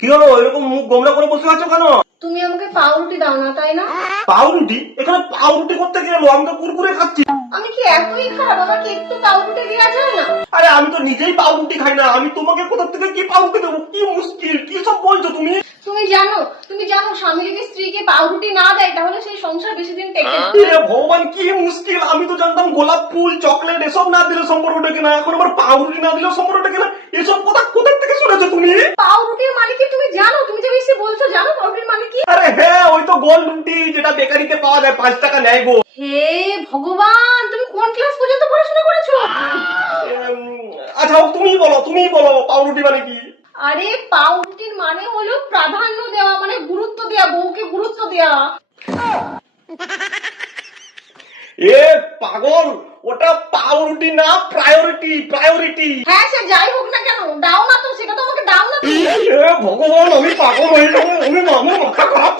কি হলো এরকম মুখ গোমড়া করে বসে আছো কেন? তুমি আমাকে পাউরুটি দাও না, তাই না? পাউরুটি? এখানে পাউরুটি করতে গেলো, আমি তো কুরকুরে খাচ্ছি। আমি কি এতই খারাপ? আমাকে একটু পাউরুটি দেওয়া যায় না? আরে আমি তো নিজেই পাউরুটি খাই না, আমি তোমাকে কোথা থেকে কি পাউরুটি দেবো? কি মুশকিল, কি সব বলছো তুমি? তুমি জানো স্বামী যদি স্ত্রীকে পাউরুটি না দেয় তাহলে সেই সংসার বেশি দিন টেকে না। এ ভগবান, কি মুশকিল! আমি তো জানতাম গোলাপ ফুল, চকলেট এসব না দিলে সম্পর্ক টেকে না, এখন আবার পাউরুটি না দিলেও সম্পর্ক টেকে না। এসব কথা কোথা থেকে শুনেছো তুমি? পাউরুটির মানে কি তুমি জানো? তুমি যে বেশি বলছো, জানো পাউরুটির মানে কি? আরে হ্যাঁ, ওই তো গোল রুটি যেটা বেকারিতে পাওয়া যায়, 5 টাকা নেয় গো। হে ভগবান, তুমি কোন ক্লাস পর্যন্ত পড়াশোনা করেছো? আচ্ছা তুমি বলো পাউরুটি মানে কি? আরে পাউরুটির মানে হলো প্রাধান্য দেওয়া, মানে গুরুত্ব দেওয়া, বউকে গুরুত্ব দেওয়া। এ পাগল, ওটা পাউরুটি না, প্রায়োরিটি। হ্যাঁ, সে যাই হোক না কেন, দাও না তো, সেটা তো আমাকে দাও না তো। এ ভগবান, আমি পাগল হয়ে যাবো, আমি মাথা খারাপ।